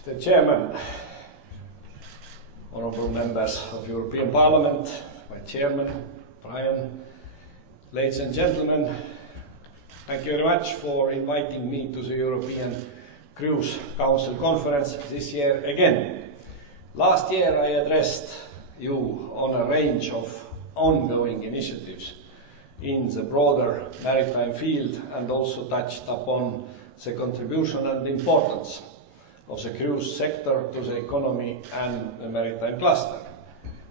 Mr. Chairman, honourable members of European Parliament, my chairman, Brian, ladies and gentlemen, thank you very much for inviting me to the European Cruise Council Conference this year again. Last year I addressed you on a range of ongoing initiatives in the broader maritime field and also touched upon the contribution and importance of the cruise sector to the economy and the maritime cluster.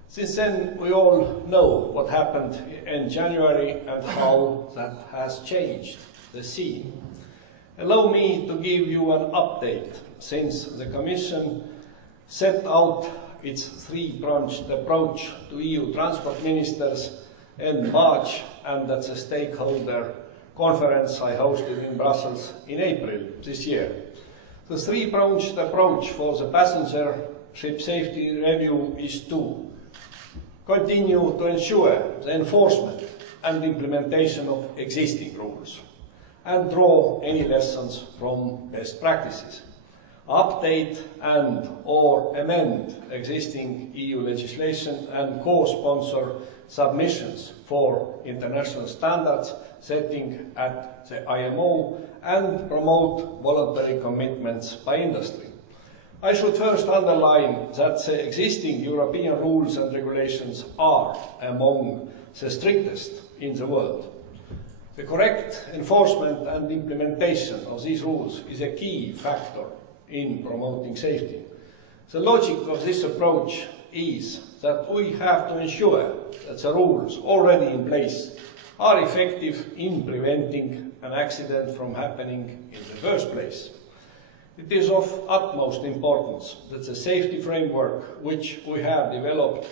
Since then, we all know what happened in January and how that has changed the scene. Allow me to give you an update since the Commission set out its three-pronged approach to EU transport ministers in March and at the stakeholder conference I hosted in Brussels in April this year. The three-pronged approach for the passenger ship safety review is to continue to ensure the enforcement and implementation of existing rules and draw any lessons from best practices, update and or amend existing EU legislation and co-sponsor submissions for international standards setting at the IMO and promote voluntary commitments by industry. I should first underline that the existing European rules and regulations are among the strictest in the world. The correct enforcement and implementation of these rules is a key factor in promoting safety. The logic of this approach is that we have to ensure that the rules already in place are effective in preventing an accident from happening in the first place. It is of utmost importance that the safety framework which we have developed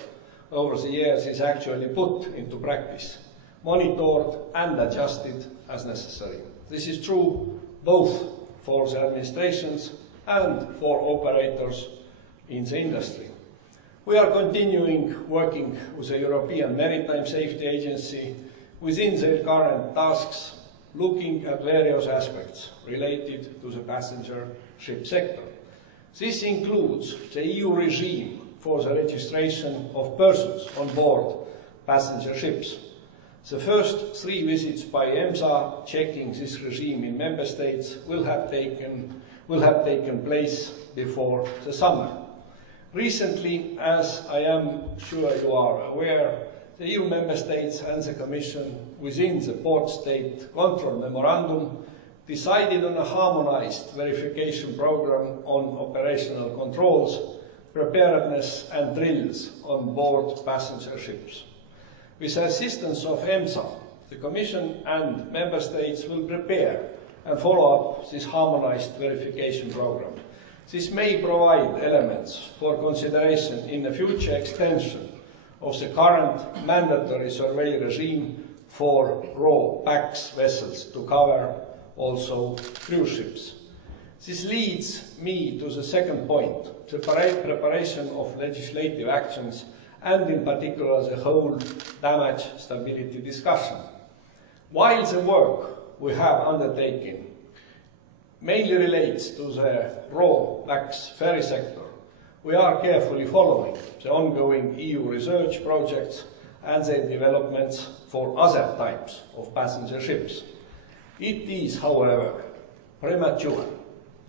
over the years is actually put into practice, monitored and adjusted as necessary. This is true both for the administrations and for operators in the industry. We are continuing working with the European Maritime Safety Agency within their current tasks, looking at various aspects related to the passenger ship sector. This includes the EU regime for the registration of persons on board passenger ships. The first 3 visits by EMSA checking this regime in member states will have taken place before the summer. Recently, as I am sure you are aware, the EU member states and the Commission within the Port State Control Memorandum decided on a harmonised verification programme on operational controls, preparedness and drills on board passenger ships. With the assistance of EMSA, the Commission and Member States will prepare and follow up this harmonised verification programme. This may provide elements for consideration in a future extension of the current mandatory survey regime for raw PAX vessels to cover also cruise ships. This leads me to the second point, the preparation of legislative actions and in particular the whole damage stability discussion. While the work we have undertaken mainly relates to the raw PAX ferry sector, we are carefully following the ongoing EU research projects and the developments for other types of passenger ships. It is, however, premature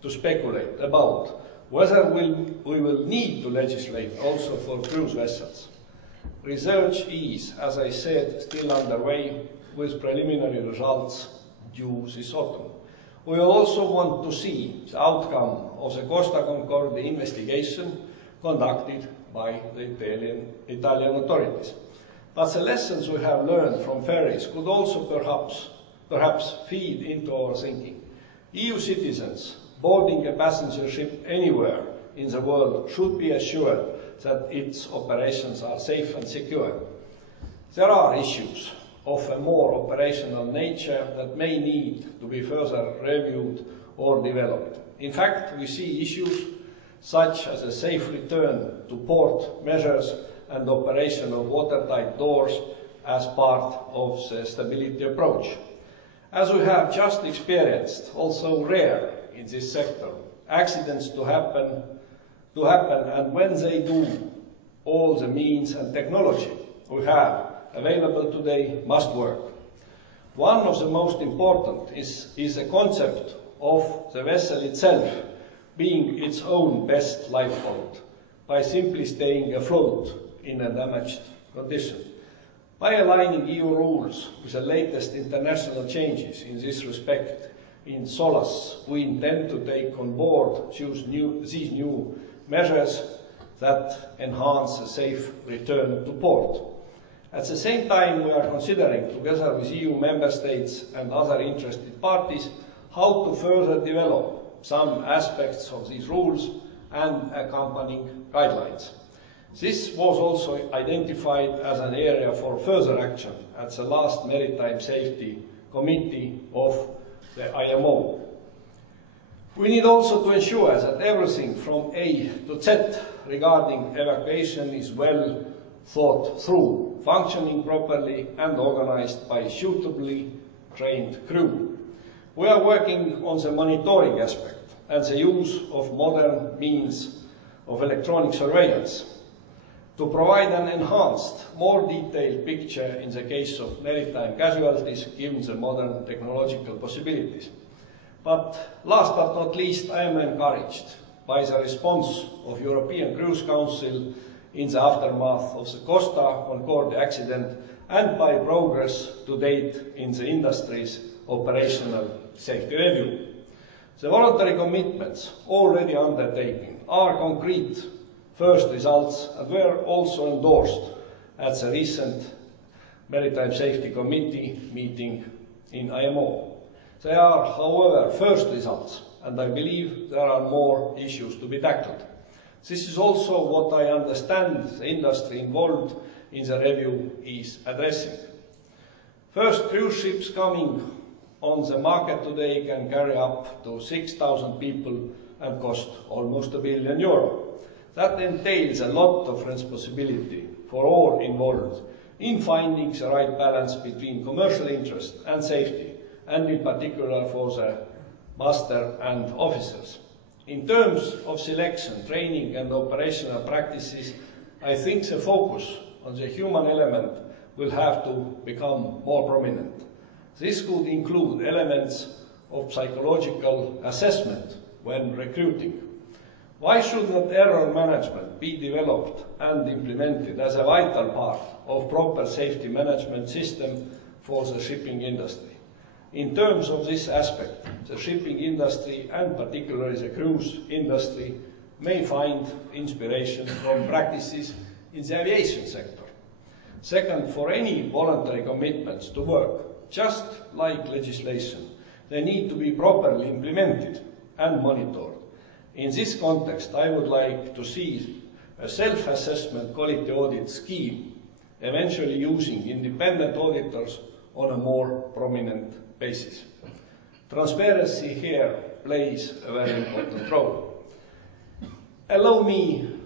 to speculate about whether we will need to legislate also for cruise vessels. Research is, as I said, still underway with preliminary results due this autumn. We also want to see the outcome of the Costa Concordia investigation conducted by the Italian authorities. But the lessons we have learned from ferries could also perhaps feed into our thinking. EU citizens boarding a passenger ship anywhere in the world should be assured that its operations are safe and secure. There are issues of a more operational nature that may need to be further reviewed or developed. In fact, we see issues such as a safe return to port measures and operation of watertight doors as part of the stability approach. As we have just experienced, also rare in this sector, accidents to happen, and when they do, all the means and technology we have available today must work. One of the most important is the concept of the vessel itself being its own best lifeboat by simply staying afloat in a damaged condition. By aligning EU rules with the latest international changes in this respect, in SOLAS, we intend to take on board these new measures that enhance a safe return to port. At the same time, we are considering, together with EU member states and other interested parties, how to further develop some aspects of these rules and accompanying guidelines. This was also identified as an area for further action at the last Maritime Safety Committee of the IMO. We need also to ensure that everything from A to Z regarding evacuation is well thought through, functioning properly and organized by suitably trained crew. We are working on the monitoring aspect and the use of modern means of electronic surveillance to provide an enhanced, more detailed picture in the case of maritime casualties given the modern technological possibilities. But last but not least, I am encouraged by the response of European Cruise Council in the aftermath of the Costa Concordia accident and by progress to date in the industry's operational safety review. The voluntary commitments already undertaken are concrete first results and were also endorsed at the recent Maritime Safety Committee meeting in IMO. They are, however, first results, and I believe there are more issues to be tackled. This is also what I understand the industry involved in the review is addressing. First, cruise ships coming on the market today can carry up to 6,000 people and cost almost €1 billion. That entails a lot of responsibility for all involved in finding the right balance between commercial interest and safety, and in particular for the master and officers. In terms of selection, training and operational practices, I think the focus on the human element will have to become more prominent. This could include elements of psychological assessment when recruiting. Why should not error management be developed and implemented as a vital part of proper safety management system for the shipping industry? In terms of this aspect, the shipping industry, and particularly the cruise industry, may find inspiration from practices in the aviation sector. Second, for any voluntary commitments to work, just like legislation, they need to be properly implemented and monitored. In this context, I would like to see a self-assessment quality audit scheme, eventually using independent auditors on a more prominent basis. Transparency here plays a very important role. Allow me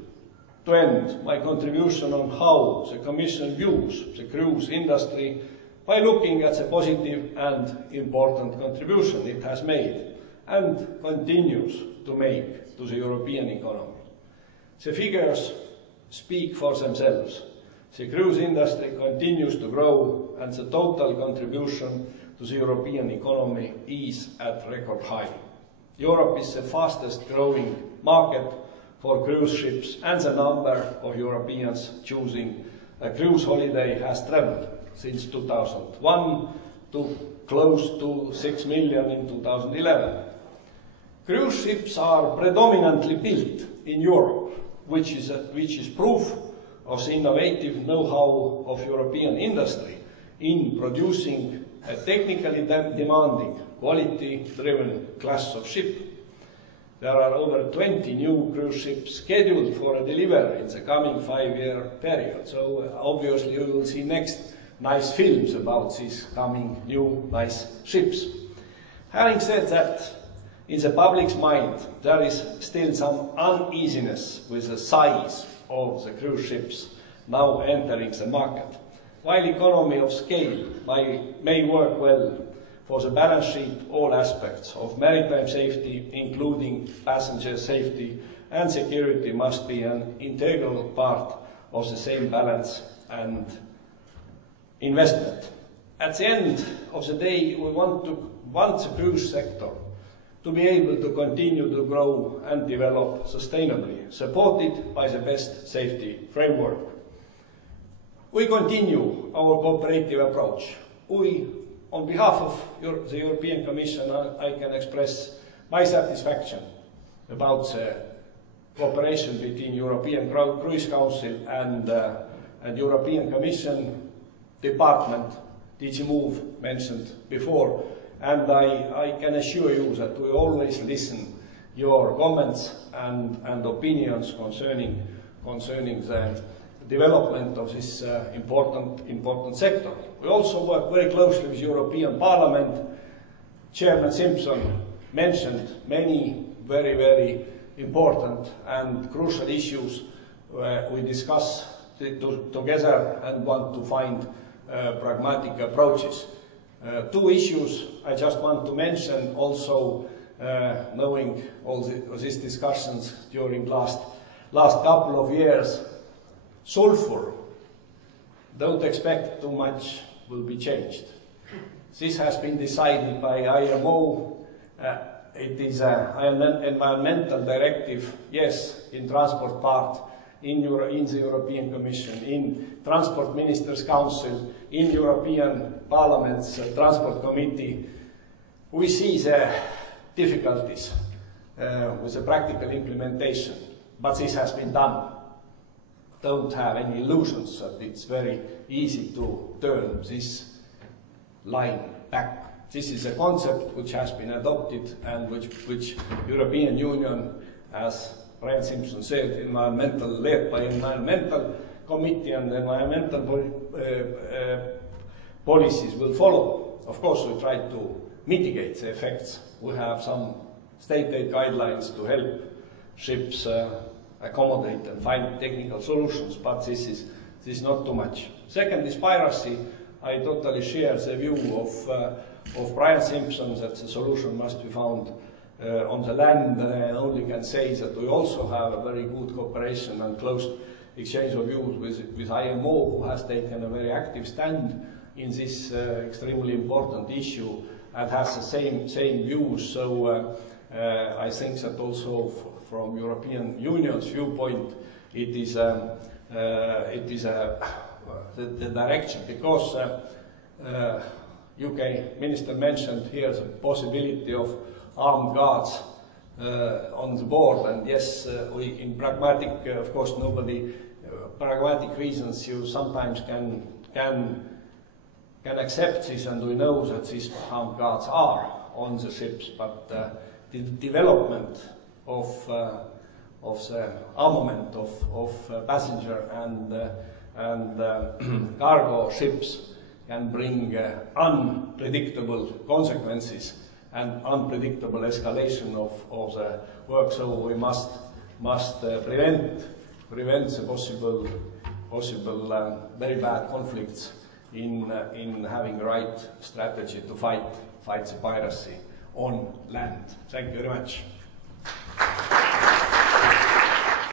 to end my contribution on how the Commission views the cruise industry by looking at the positive and important contribution it has made and continues to make to the European economy. The figures speak for themselves. The cruise industry continues to grow and the total contribution to the European economy is at record high. Europe is the fastest growing market for cruise ships, and the number of Europeans choosing a cruise holiday has trebled since 2001 to close to 6 million in 2011. Cruise ships are predominantly built in Europe, which is proof of the innovative know-how of European industry in producing a technically demanding, quality-driven class of ship. There are over 20 new cruise ships scheduled for a delivery in the coming 5-year period. So obviously you will see next nice films about these coming new nice ships. Having said that, in the public's mind there is still some uneasiness with the size of the cruise ships now entering the market. While economy of scale may work well for the balance sheet all aspects of maritime safety, including passenger safety and security, must be an integral part of the same balance and investment. At the end of the day, we want the cruise sector to be able to continue to grow and develop sustainably, supported by the best safety framework. We continue our cooperative approach. On behalf of the European Commission, I can express my satisfaction about the cooperation between European Cruise Council and European Commission Department, DG Move mentioned before, and I can assure you that we always listen your comments and opinions concerning the development of this important sector. We also work very closely with European Parliament. Chairman Simpson mentioned many very important and crucial issues we discuss together and want to find pragmatic approaches. Two issues I just want to mention, also knowing all these discussions during last couple of years. Sulfur, don't expect too much will be changed. This has been decided by IMO. It is an environmental directive, yes, in transport part, in the European Commission, in Transport Ministers' Council, in European Parliament's Transport Committee. We see the difficulties with the practical implementation, but this has been done. Don't have any illusions that it's very easy to turn this line back. This is a concept which has been adopted and which European Union, as Brian Simpson said, led by environmental committee and environmental policies will follow. Of course, we try to mitigate the effects. We have some state aid guidelines to help ships accommodate and find technical solutions, but this is not too much. Second is piracy. I totally share the view of Brian Simpson that the solution must be found on the land. I only can say that we also have a very good cooperation and close exchange of views with IMO, who has taken a very active stand in this extremely important issue and has the same views. So I think that also from European Union's viewpoint, it is the direction, because UK Minister mentioned here the possibility of armed guards on the board, and yes, we in pragmatic, of course, pragmatic reasons, you sometimes can accept this, and we know that these armed guards are on the ships, but the development of the armament of passenger and cargo ships can bring unpredictable consequences and unpredictable escalation of the work. So we must prevent the possible very bad conflicts in having the right strategy to fight the piracy on land. Thank you very much.